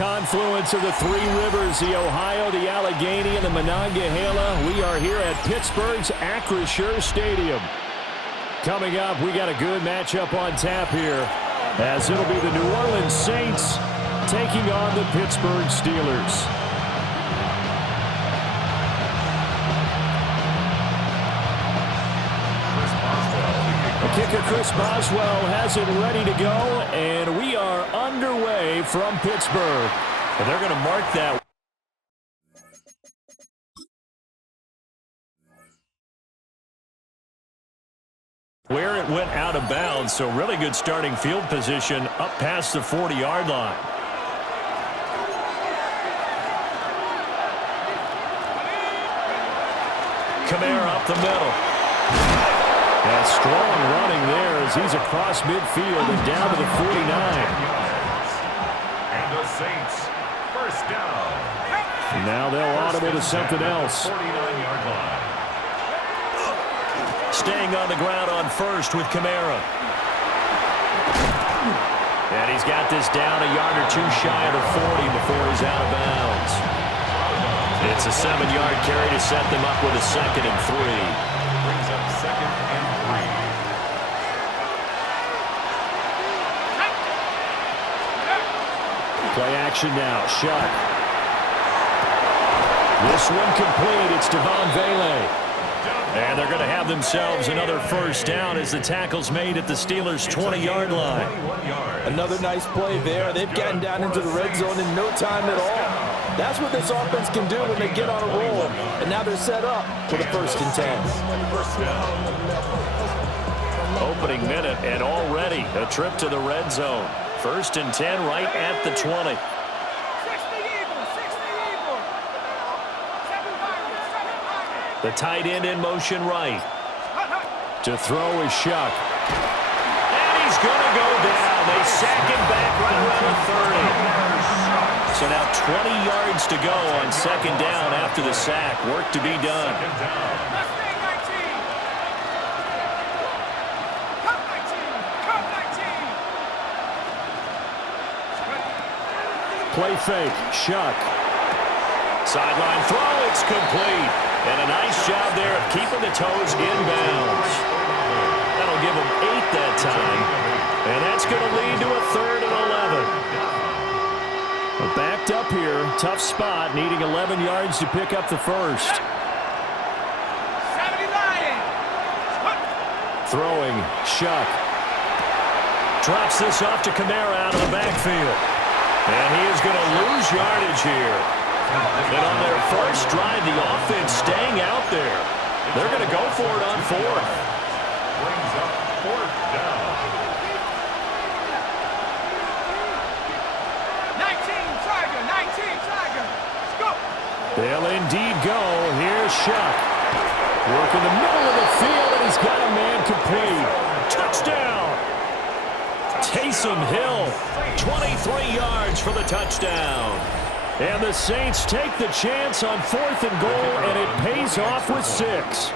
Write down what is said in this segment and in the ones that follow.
confluence of the three rivers, the Ohio, the Allegheny, and the Monongahela. We are here at Pittsburgh's Acrisure Stadium. Coming up, we got a good matchup on tap here, as it'll be the New Orleans Saints taking on the Pittsburgh Steelers. Kicker Chris Boswell has it ready to go, and we are underway from Pittsburgh. And they're going to mark that. Where it went out of bounds, so really good starting field position up past the 40-yard line. Kamara up the middle. And strong running there as he's across midfield and down to the 49. And the Saints, first down. And now they'll audible to something else. 49-yard line. Staying on the ground on first with Kamara. And he's got this down a yard or two shy of the 40 before he's out of bounds. It's a 7-yard carry to set them up with a 2nd and 3. Brings up 2nd and 3. Play action now. Shuck. This one complete. It's Devon Vele. And they're going to have themselves another first down as the tackle's made at the Steelers' 20-yard line. Another nice play there. They've gotten down into the red zone in no time at all. That's what this offense can do when they get on a roll. And now they're set up for the 1st and 10. Opening minute and already a trip to the red zone. 1st and 10 right at the 20. The tight end in motion right. To throw is Shuck. And he's going to go down. They sack him back right around the 30. So now 20 yards to go on 2nd down after the sack. Work to be done. Play fake. Shuck. Sideline throw. It's complete. And a nice job there of keeping the toes inbounds. That'll give them 8 that time. And that's going to lead to a 3rd and 11. But backed up here. Tough spot. Needing 11 yards to pick up the first. Throwing. Shuck. Drops this off to Kamara out of the backfield. And he is going to lose yardage here. And on their first drive, the offense staying out there. They're going to go for it on 4th. Brings up 4th down. 19 Tiger. Let's go. They'll indeed go. Here's Shuck. Work in the middle of the field, and he's got a man complete. Touchdown. Taysom Hill, 23 yards for the touchdown. And the Saints take the chance on 4th and goal, and it pays off with 6.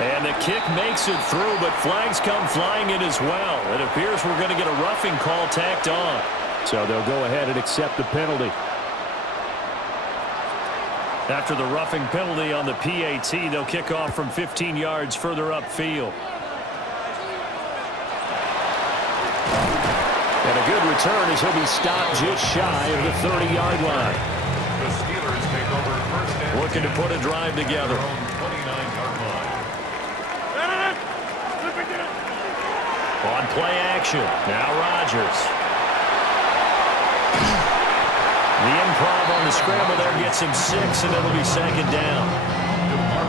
And the kick makes it through, but flags come flying in as well. It appears we're going to get a roughing call tacked on. So they'll go ahead and accept the penalty. After the roughing penalty on the PAT, they'll kick off from 15 yards further upfield. And a good return as he'll be stopped just shy of the 30-yard line. The Steelers take over 1st and 10. Looking to put a drive together. Their own 29-yard line. On play action. Now Rodgers. The improv on the scramble there gets him 6, and it'll be 2nd down.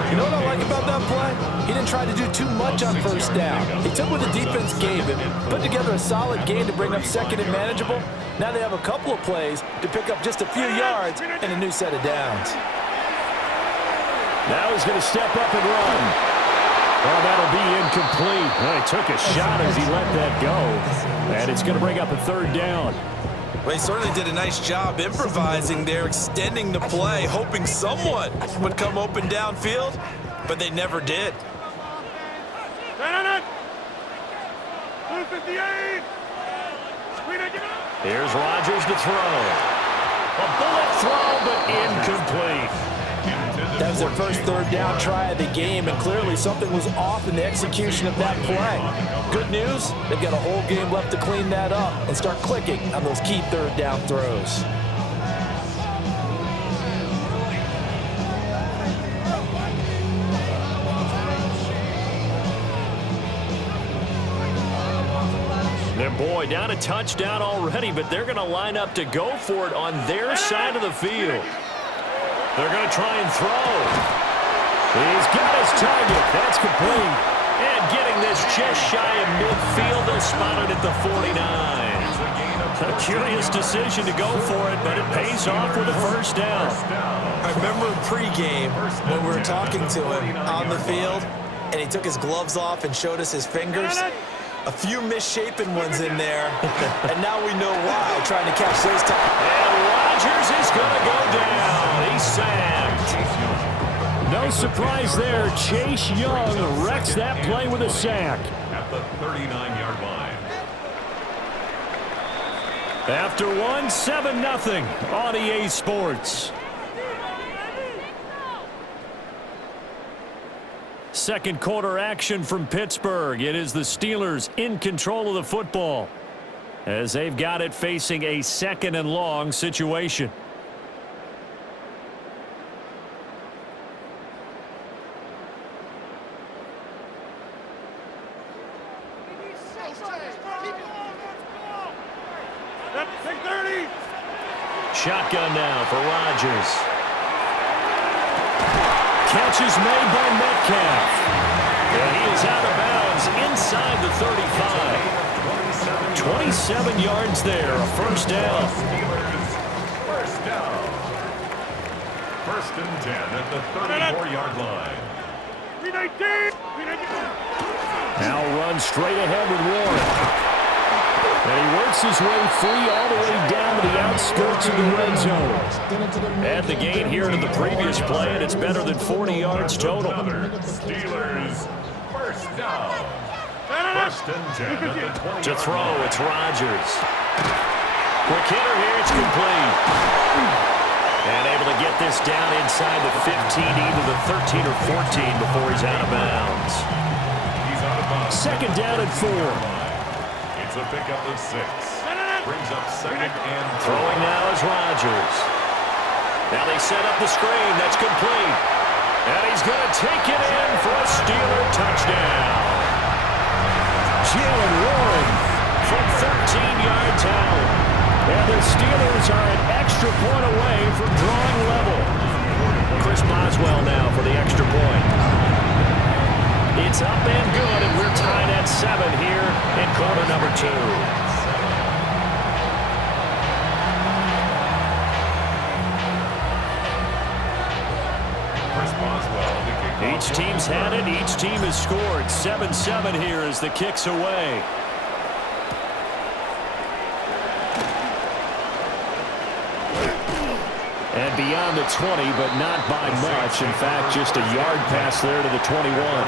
You know what I like about that play? He didn't try to do too much on 1st down. He took what the defense gave him, put together a solid game to bring up 2nd and manageable. Now they have a couple of plays to pick up just a few yards and a new set of downs. Now he's going to step up and run. Well, that'll be incomplete. Well, he took a shot as he let that go. And it's going to bring up a 3rd down. Well, he certainly did a nice job improvising there, extending the play, hoping someone would come open downfield, but they never did. 258. Here's Rodgers to throw. A bullet throw, but incomplete. That was their first third down try of the game, and clearly something was off in the execution of that play. Good news, they've got a whole game left to clean that up and start clicking on those key third down throws. And boy, down a touchdown already, but they're going to line up to go for it on their side of the field. They're going to try and throw. He's got his target. That's complete. And getting this just shy of midfield, they'll spot it at the 49. A curious decision to go for it, but it pays off with a first down. I remember pregame when we were talking to him on the field, and he took his gloves off and showed us his fingers. A few misshapen ones in there, and now we know why, trying to catch those times. And Rodgers is going to go down. He's sacked. No surprise there. Chase Young wrecks that play with a sack. At the 39-yard line. After one, 7-0 on EA Sports. Second quarter action from Pittsburgh. It is the Steelers in control of the football as they've got it facing a 2nd and long situation. Shotgun now for Rodgers. Catch is made by Metcalf. And he is out of bounds inside the 35. 27 yards there, a first down. First down. 1st and 10 at the 34-yard line. Now runs straight ahead with Warren. And he works his way free all the way down to the outskirts of the red zone. Add the gain here to the previous play, and it's better than 40 yards total. Steelers, first down. 1st and 10 at the 20. To throw, it's Rodgers. Quick hitter here, it's complete. And able to get this down inside the 15, either the 13 or 14 before he's out of bounds. He's out of bounds. 2nd down and 4. It's a pickup of 6. Brings up 2nd and 3. Throwing now is Rodgers. Now they set up the screen. That's complete. And he's going to take it in for a Steeler touchdown. Jalen Warren from 13 yards out. And the Steelers are an extra point away from drawing level. Chris Boswell now for the extra point. It's up and good, and we're tied at 7 here in quarter number 2. Each team's had it. Each team has scored. 7-7 here as the kick's away. And beyond the 20, but not by much. In fact, just a yard pass there to the 21.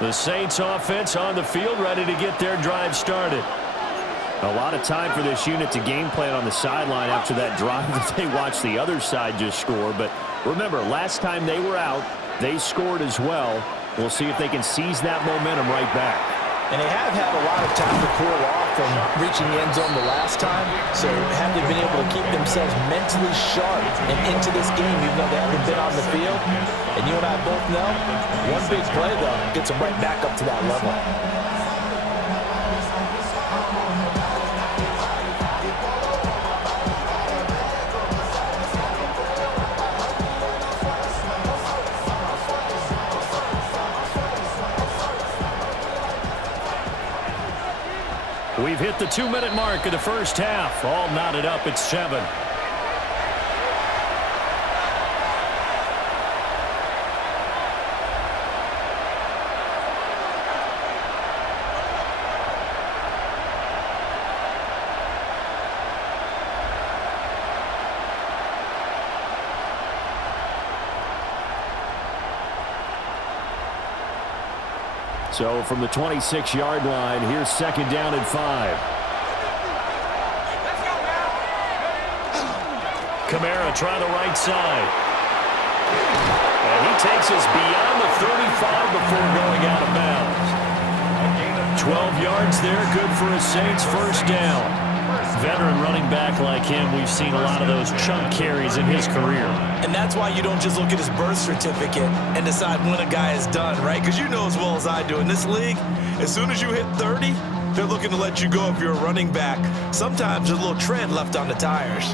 The Saints offense on the field, ready to get their drive started. A lot of time for this unit to game plan on the sideline after that drive that they watched the other side just score. But remember, last time they were out, they scored as well. We'll see if they can seize that momentum right back. And they have had a lot of time to cool off from reaching the end zone the last time. So have they been able to keep themselves mentally sharp and into this game, even though they haven't been on the field? And you and I both know, one big play, though, gets them right back up to that level. We've hit the 2-minute mark of the first half. All knotted up at 7. So from the 26-yard line, here's 2nd down and 5. Kamara trying the right side. And he takes us beyond the 35 before going out of bounds. 12 yards there, good for a Saints first down. Veteran running back like him, we've seen a lot of those chunk carries in his career. And that's why you don't just look at his birth certificate and decide when a guy is done, right? Because you know as well as I do, in this league, as soon as you hit 30, they're looking to let you go if you're a running back. Sometimes there's a little tread left on the tires.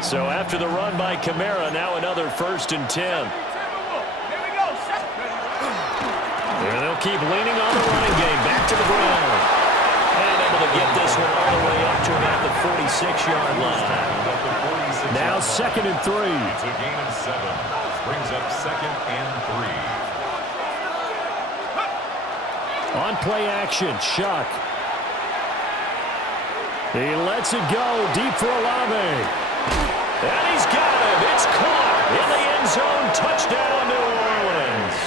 So after the run by Kamara, now another 1st and 10. And they'll keep leaning on the running game. Back to the ground. And able to get this one all the way up to about the 46-yard line. Now 2nd and 3. It's a gain of 7. Brings up 2nd and 3. On play action, Shuck. He lets it go deep for Olave. And he's got him. It's caught in the end zone. Touchdown, New Orleans.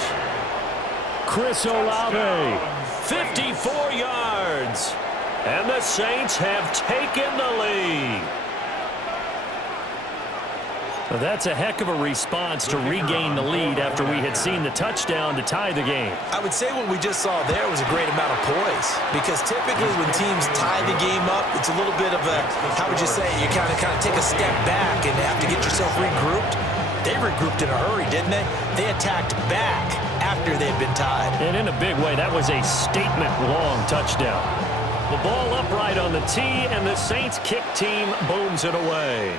Chris Olave, 54 yards. And the Saints have taken the lead. Well, that's a heck of a response to regain the lead after we had seen the touchdown to tie the game. I would say what we just saw there was a great amount of poise, because typically when teams tie the game up, it's a little bit of a, how would you say, you kind of take a step back and have to get yourself regrouped. They regrouped in a hurry, didn't they? They attacked back after they'd been tied. And in a big way, that was a statement-long touchdown. The ball upright on the tee, and the Saints kick team booms it away.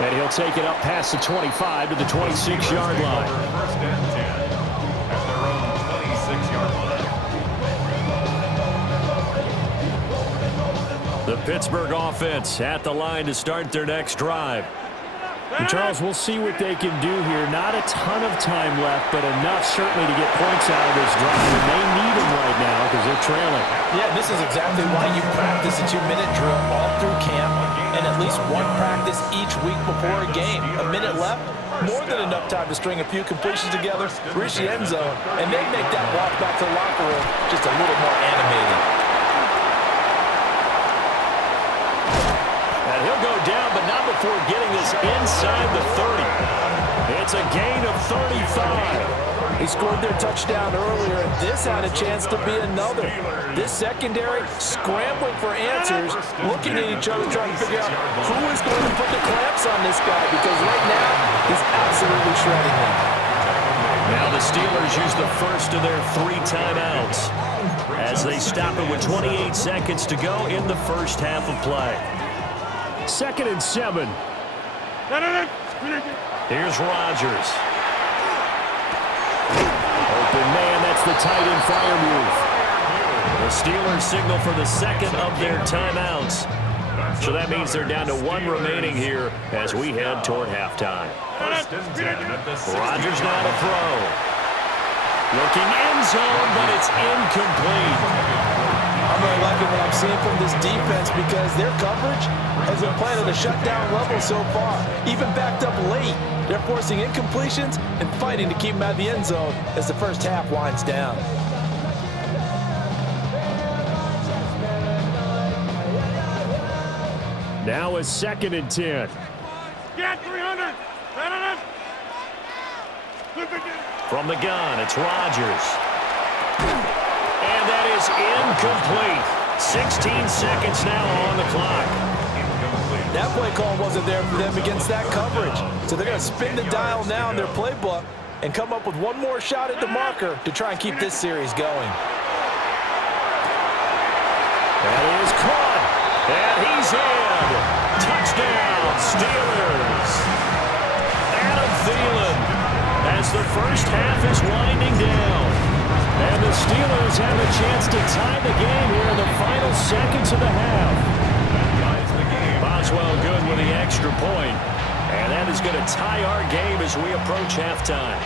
And he'll take it up past the 25 to the 26-yard line. 1st and 10 at their own 26-yard line. The Pittsburgh offense at the line to start their next drive. And Charles, we'll see what they can do here. Not a ton of time left, but enough certainly to get points out of this drive. And they need them right now because they're trailing. Yeah, this is exactly why you practice a 2-minute drill all through camp and at least one practice each week before a game. A minute left, more than enough time to string a few completions together, reach the end zone, and then make that walk back to the locker room just a little more animated. And he'll go down, but not before getting this inside the 30. It's a gain of 35. They scored their touchdown earlier, and this had a chance to be another. This secondary scrambling for answers, looking at each other, trying to figure out who is going to put the clamps on this guy, because right now he's absolutely shredding them. Now the Steelers use the first of their 3 timeouts as they stop it with 28 seconds to go in the first half of play. 2nd and 7. Here's Rodgers. Open man, that's the tight end fire move. The Steelers signal for the 2nd of their timeouts. So that means they're down to 1 remaining here as we head toward halftime. 1st and 10 at the 60. Rodgers now to throw. Looking end zone, but it's incomplete. I'm really liking what I'm seeing from this defense, because their coverage has been playing at a shutdown level so far. Even backed up late, they're forcing incompletions and fighting to keep them out of the end zone as the first half winds down. Now a 2nd and 10. Get 300. From the gun, it's Rodgers. And that is incomplete. 16 seconds now on the clock. That play call wasn't there for them against that coverage. So they're going to spin the dial now in their playbook and come up with one more shot at the marker to try and keep this series going. That is caught. And he's in. Touchdown, Steelers. Adam Thielen, as the first half is winding down. And the Steelers have a chance to tie the game here in the final seconds of the half. Boswell good with the extra point. And that is going to tie our game as we approach halftime.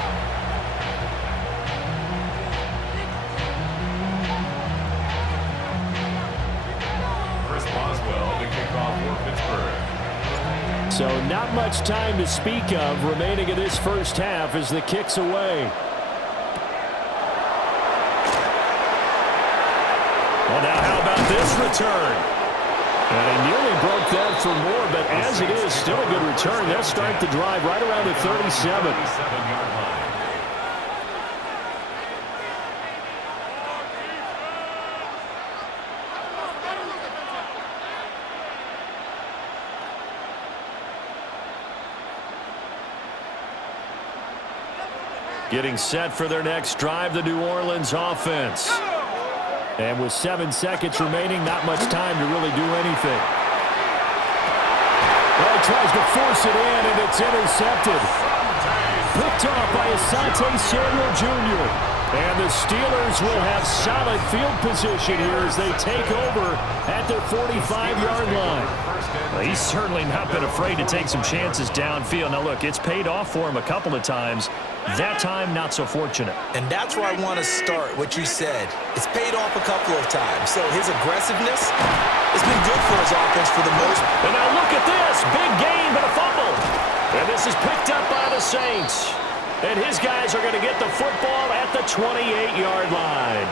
So not much time to speak of remaining in this first half as the kick's away. Well, now how about this return? And he nearly broke that for more, but as it is, still a good return. They'll start the drive right around the 37. Getting set for their next drive, the New Orleans offense. And with 7 seconds remaining, not much time to really do anything. Well, he tries to force it in, and it's intercepted. Picked off by Asante Samuel Jr. And the Steelers will have solid field position here as they take over at their 45-yard line. Well, he's certainly not been afraid to take some chances downfield. Now, look, it's paid off for him a couple of times. That time, not so fortunate. And that's where I want to start, what you said. It's paid off a couple of times. So his aggressiveness has been good for his offense for the most part. And now look at this. Big gain, but a fumble. And this is picked up by the Saints. And his guys are going to get the football at the 28-yard line.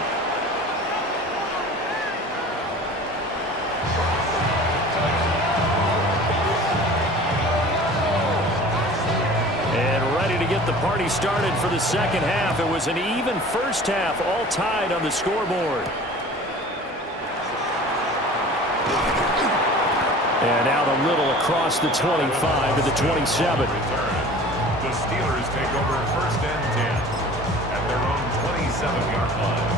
And ready to get the party started for the second half. It was an even first half, all tied on the scoreboard. And out a little across the 25 to the 27. The Steelers take over first and 10 at their own 27-yard line.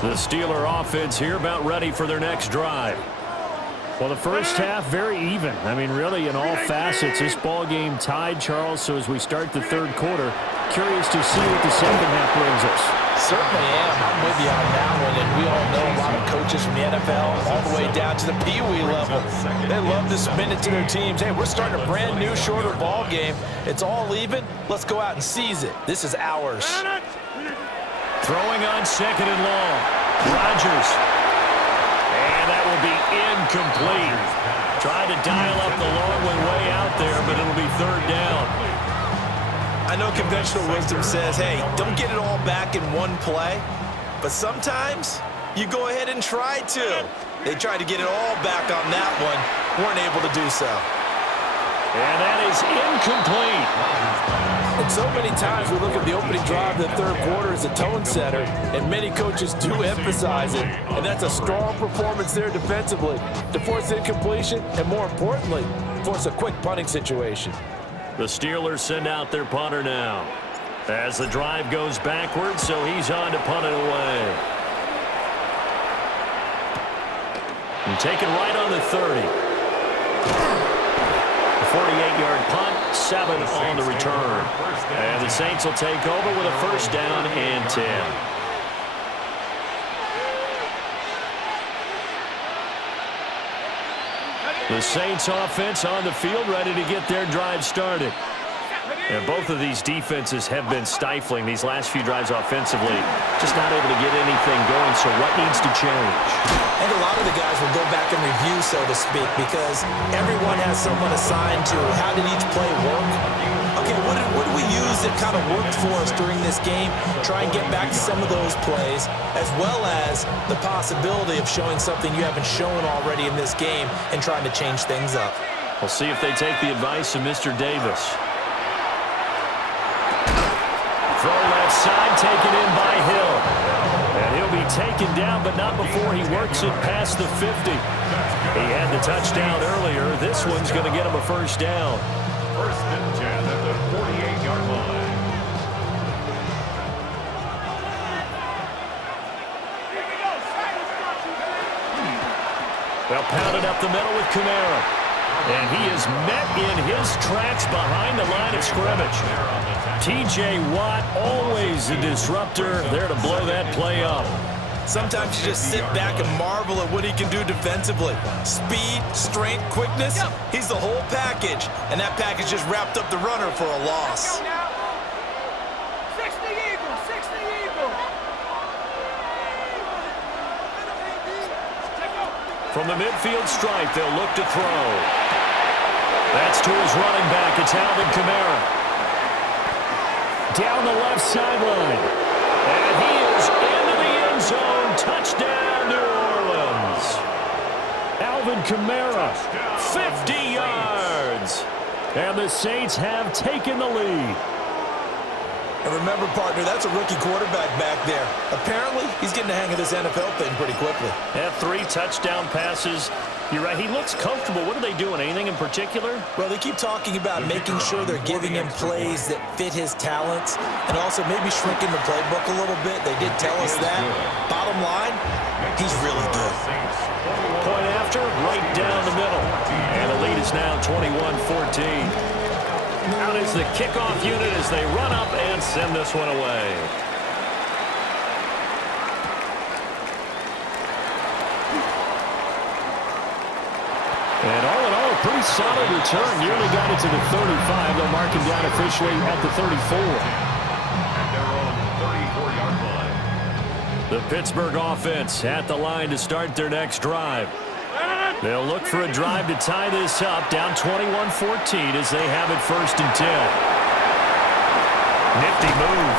The Steeler offense here about ready for their next drive. Well, the first half very even. I mean, really in all facets. This ball game tied, Charles. So as we start the third quarter, curious to see what the second half brings us. Certainly am. I'm with you on that one. And we all know a lot of coaches from the NFL all the way down to the Pee-wee level. They love to spin it to their teams. Hey, we're starting a brand new, shorter ball game. It's all even. Let's go out and seize it. This is ours. Throwing on second and long. Rodgers. And that will be incomplete. Trying to dial up the long one way out there, but it'll be third down. I know conventional wisdom says, hey, don't get it all back in one play. But sometimes you go ahead and try to. They tried to get it all back on that one. Weren't able to do so. And that is incomplete. And so many times we look at the opening drive of the third quarter as a tone setter, and many coaches do emphasize it. And that's a strong performance there defensively to force incompletion and, more importantly, force a quick punting situation. The Steelers send out their punter now as the drive goes backwards, so he's on to punt it away. And taken right on the 30. 48-yard punt, 7 on the return. And the Saints will take over with a first down and 10. The Saints offense on the field, ready to get their drive started. And both of these defenses have been stifling these last few drives offensively. Just not able to get anything going, so what needs to change? And a lot of the guys will go back and review, so to speak, because everyone has someone assigned to how did each play work. Okay, what did we use that kind of worked for us during this game? Try and get back to some of those plays, as well as the possibility of showing something you haven't shown already in this game and trying to change things up. We'll see if they take the advice of Mr. Davis. Throw left side, taken in by Hill. And he'll be taken down, but not before he works it past the 50. He had the touchdown earlier. This one's going to get him a first down. First and 10 at the 48-yard line. Well, pounded up the middle with Kamara. And he is met in his tracks behind the line of scrimmage. T.J. Watt, always a disruptor, there to blow that play up. Sometimes you just sit back and marvel at what he can do defensively. Speed, strength, quickness, he's the whole package. And that package just wrapped up the runner for a loss. 60 Eagles, 60 Eagles. From the midfield stripe, they'll look to throw. That's to his running back. It's Alvin Kamara. Down the left sideline. And he is into the end zone. Touchdown, New Orleans. Alvin Kamara, 50 yards. and the Saints have taken the lead. And remember, partner, that's a rookie quarterback back there. Apparently, he's getting the hang of this NFL thing pretty quickly. Had 3 touchdown passes. You're right, he looks comfortable. What are they doing? Anything in particular? Well, they keep talking about making sure they're giving him plays that fit his talents and also maybe shrinking the playbook a little bit. They did tell us that. Bottom line, he's really good. Point after, right down the middle. And the lead is now 21-14. Out is the kickoff unit as they run up and send this one away. And all in all, a pretty solid return. Nearly got it to the 35. They'll mark him down officially at the 34. At their own 34-yard line. The Pittsburgh offense at the line to start their next drive. They'll look for a drive to tie this up, down 21-14 as they have it 1st and 10. Nifty move.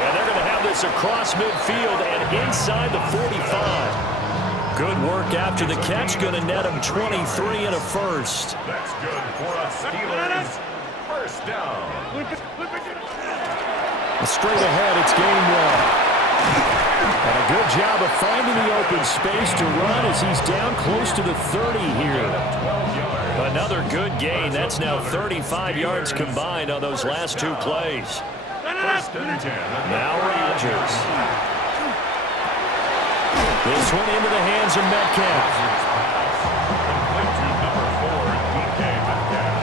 And they're going to have this across midfield and inside the 45. Good work after the catch, going to net him 23 and a first. That's good for a Steelers first down. Straight ahead, it's game one. And a good job of finding the open space to run as he's down close to the 30 here. Another good gain. That's now 35 yards combined on those last 2 plays. 1st and 10. Now Rodgers. This one into the hands of Metcalf. Complete to number 4, DK Metcalf.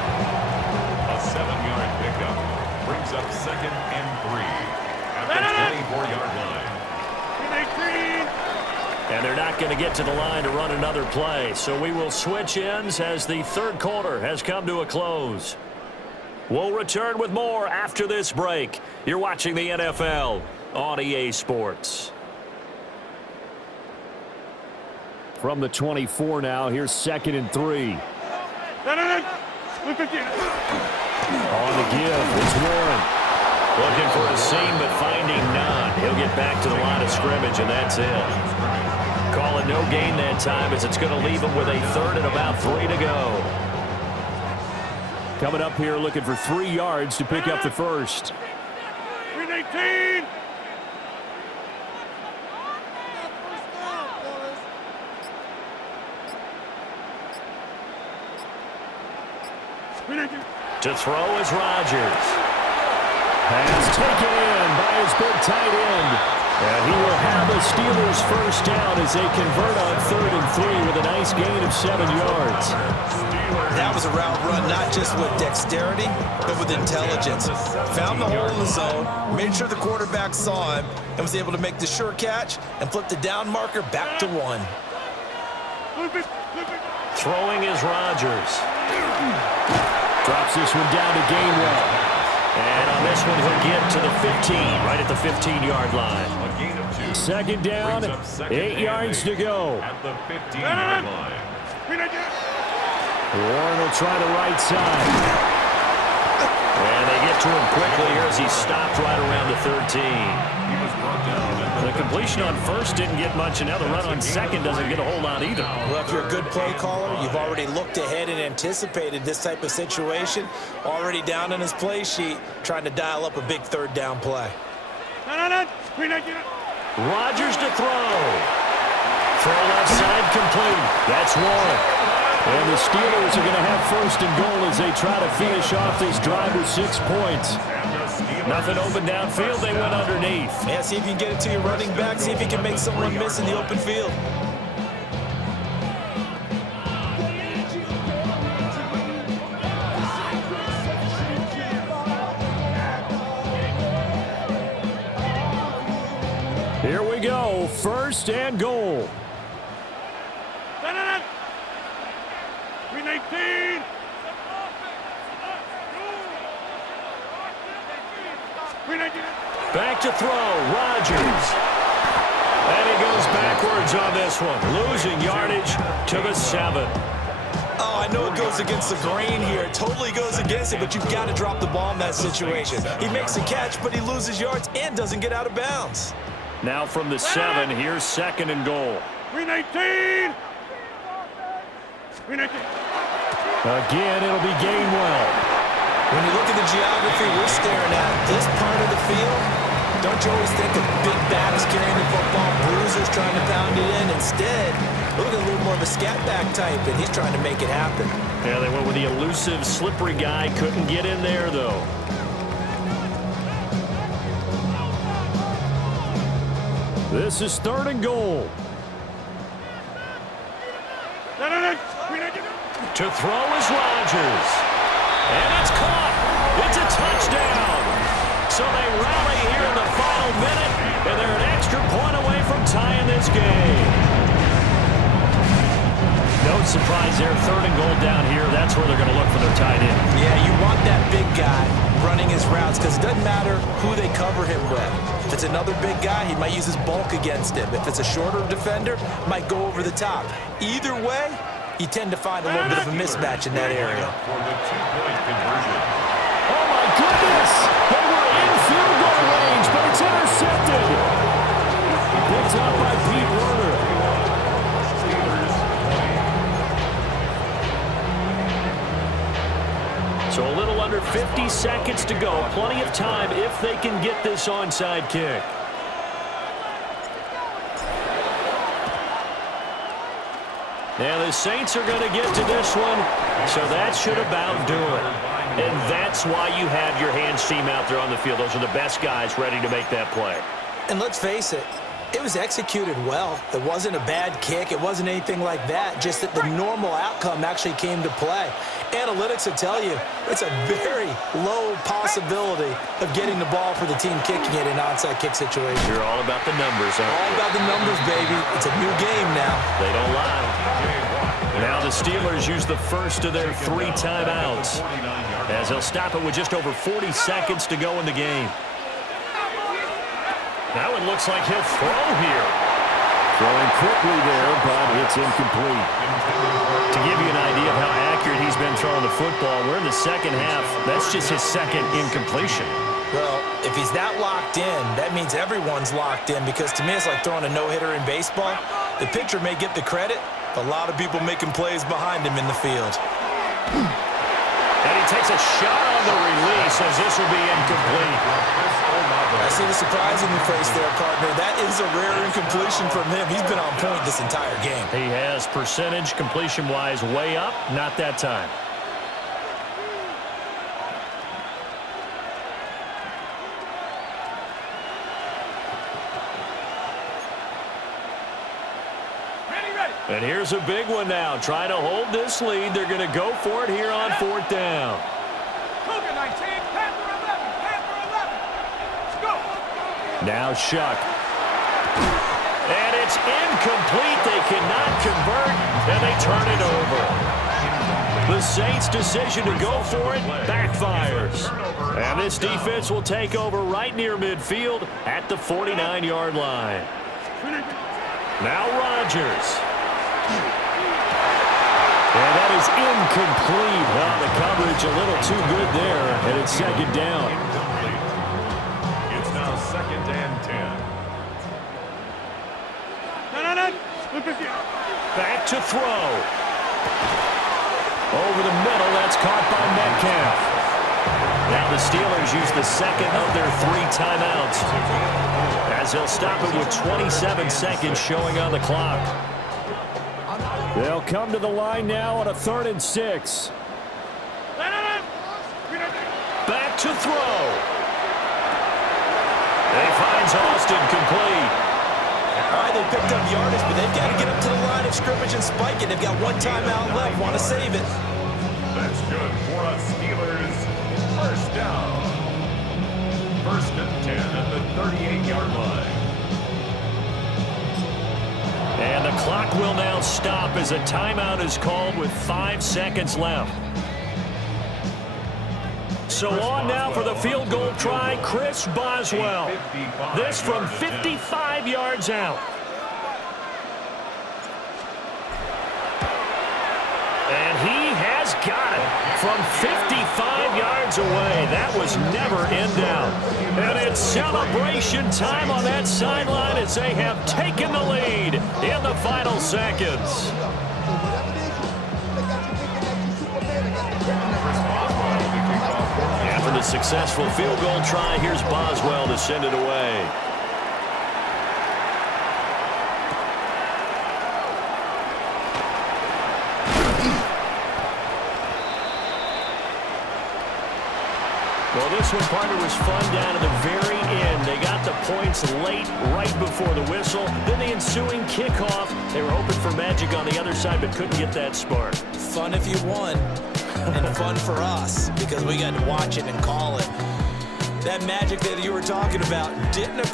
A 7-yard pickup brings up 2nd and 3 at the 24-yard line. And they're not going to get to the line to run another play. So we will switch ends as the 3rd quarter has come to a close. We'll return with more after this break. You're watching the NFL on EA Sports. From the 24 now, here's 2nd and 3. On the give, it's Warren. Looking for a seam, but finding none. He'll get back to the line of scrimmage, and that's it. Call it no gain that time as it's going to leave him with a 3rd and about 3 to go. Coming up here looking for 3 yards to pick up the first. 318. To throw is Rodgers. Pass taken in by his big tight end. And he will have the Steelers first down as they convert on 3rd and 3 with a nice gain of 7 yards. That was a route run not just with dexterity, but with intelligence. Found the hole in the zone, made sure the quarterback saw him, and was able to make the sure catch and flip the down marker back to 1. Throwing is Rodgers. Drops this one down to Gainwell. And on this one, he'll get to the 15, right at the 15-yard line. A gain of 2. 2nd down, 8 yards to go. At the 15-yard line. Warren will try the right side. And they get to him quickly here as he stopped right around the 13. He was brought down. The completion on 1st didn't get much, and now the run on 2nd doesn't get a whole lot either. Well, if you're a good play caller, you've already looked ahead and anticipated this type of situation. Already down on his play sheet, trying to dial up a big 3rd down play. Rodgers to throw. Throw left side complete. That's Warren. And the Steelers are going to have 1st and goal as they try to finish off this drive with 6 points. Nothing open downfield. They went underneath. Yeah, see if you can get it to your running back. See if you can make someone miss in the open field. Here we go. 1st and goal. 319. Back to throw. Rodgers. And he goes backwards on this one. Losing yardage to the 7. Oh, I know it goes against the grain here. It totally goes against it, but you've got to drop the ball in that situation. He makes a catch, but he loses yards and doesn't get out of bounds. Now from the 7, here's 2nd and goal. Green 18. Green 18. Again, it'll be Gainwell. When you look at the geography we're staring at, this part of the field, don't you always think of big backs carrying the football, bruisers trying to pound it in? Instead, look at a little more of a scat back type, and he's trying to make it happen. Yeah, they went with the elusive, slippery guy. Couldn't get in there, though. This is 3rd and goal. To throw is Rodgers. And it's caught. It's a touchdown. So they rally here in the final minute, and they're an extra point away from tying this game. No surprise there. 3rd and goal down here. That's where they're going to look for their tight end. Yeah, you want that big guy running his routes because it doesn't matter who they cover him with. If it's another big guy, he might use his bulk against him. If it's a shorter defender, might go over the top. Either way, you tend to find a little bit of a mismatch in that area. For the 2-point conversion. Oh, my goodness! They were in field goal range, but it's intercepted. Picked up by Pete Werner. So a little under 50 seconds to go. Plenty of time if they can get this onside kick. Now the Saints are going to get to this one, so that should about do it. And that's why you have your hands team out there on the field. Those are the best guys ready to make that play. And let's face it, it was executed well. It wasn't a bad kick. It wasn't anything like that, just that the normal outcome actually came to play. Analytics will tell you it's a very low possibility of getting the ball for the team kicking it in an onside kick situation. You're all about the numbers, aren't you? All about the numbers, baby. It's a new game now. They don't lie. Now the Steelers use the first of their 3 timeouts as they'll stop it with just over 40 seconds to go in the game. Now it looks like he'll throw here. Throwing quickly there, but it's incomplete. To give you an idea of how accurate he's been throwing the football, we're in the second half. That's just his 2nd incompletion. Well, if he's that locked in, that means everyone's locked in because to me it's like throwing a no-hitter in baseball. The pitcher may get the credit, but a lot of people making plays behind him in the field. And he takes a shot on the release as this will be incomplete. I see the surprising face there, partner. That is a rare incompletion from him. He's been on point this entire game. He has percentage completion-wise way up, not that time. And here's a big one now. Trying to hold this lead. They're going to go for it here on 4th down. Cougar 19, Panther 11, Panther 11. Go. Now Shuck. And it's incomplete. They cannot convert, and they turn it over. The Saints' decision to go for it backfires. And this defense will take over right near midfield at the 49-yard line. Now Rodgers. And that is incomplete. The coverage a little too good there, and it's 2nd down. It's now 2nd and 10. Back to throw. Over the middle, that's caught by Metcalf. Now the Steelers use the 2nd of their 3 timeouts as they'll stop it with 27 seconds showing on the clock. They'll come to the line now on a 3rd and 6. Back to throw. He finds Austin complete. All right, they picked up yardage, but they've got to get up to the line of scrimmage and spike it. They've got 1 timeout left. Want to save it. That's good for us Steelers. 1st down. 1st and 10 at the 38-yard line. And the clock will now stop as a timeout is called with 5 seconds left. So on now for the field goal try, Chris Boswell. This from 55 yards out. And he got it from 55 yards away. That was never in doubt. And it's celebration time on that sideline as they have taken the lead in the final seconds. After the successful field goal try, here's Boswell to send it away. Well, this one, partner, was fun down to the very end. They got the points late, right before the whistle. Then the ensuing kickoff. They were hoping for magic on the other side, but couldn't get that spark. Fun if you won, and fun for us, because we got to watch it and call it. That magic that you were talking about didn't occur.